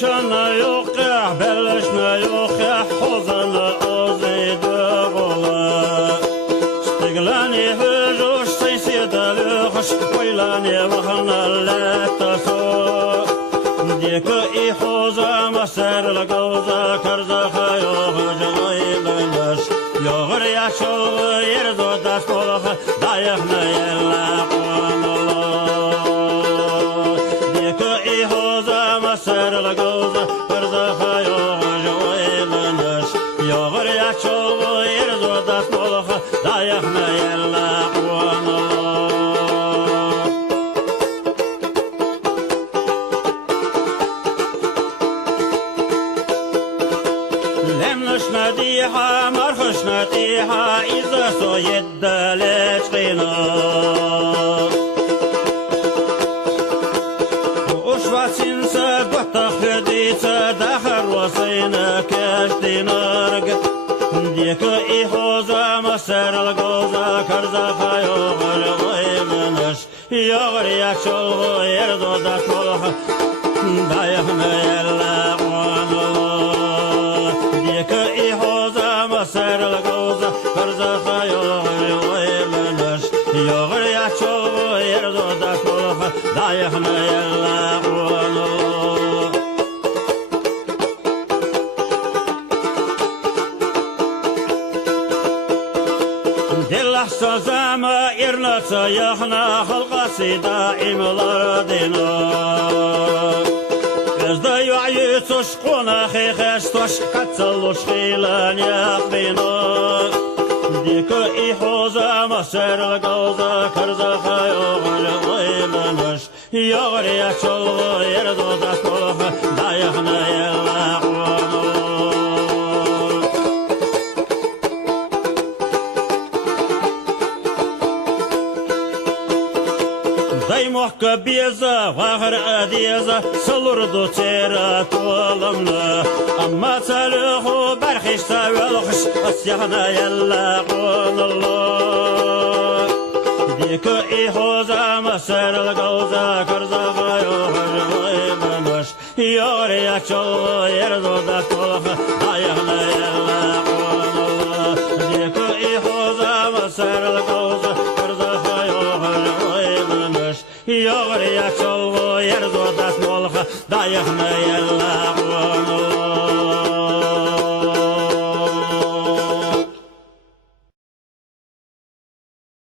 çana yok ya, belleşme yok ya, hozanı ozeydi ola. Stiglani hücuş, seysidali huş, oylani vahanaletta so. Diki i hoza maserla goza, karzaha yok jaylanas. Yoğur yaşoğu yerdo das kolaha, dayakna yella qanala. Diki i hoza maserla goza, karzaha yok jaylanas. Yoğur yaşoğu yerdo das kolaha, dayakna yella qanala. Nadiha marhush nadiha iza so yeddale chqina ushvatsin sa bata khaditsa dakhar wasina kashtinarg dika ihoza masar algoza karza khayo ghalwaymanash yagr yaksho yerdo da kolh dayahna yalla Sarıl goza karza khayo yelanas yoğur yaşo yerdo da kolha dayahna yalla qulu dillah sazama irnatsa yahna halqasi daimlar dino Gözde yu'yu tuşquna xeştoş katsaluş xilan yaqbino Diko ihoza masar goza karza khayo ghalwaymanash Yoğur yaşol yerdo da kolha dayahna yalla qulu Daymohka beza, vahar adiza, salurdu tera tolamna Amma saluhu barxishta velxish, asyahna yalla qunallah Diko ihoza masar goza karza khayo ghalwaymanash Yoğur yaşol yerdo da kolha dayahna yalla qunallah Diko ihoza masar goza karza khayo ghalwaymanash Yoğur yaşol yerdo da kolha dayahna yalla qunallah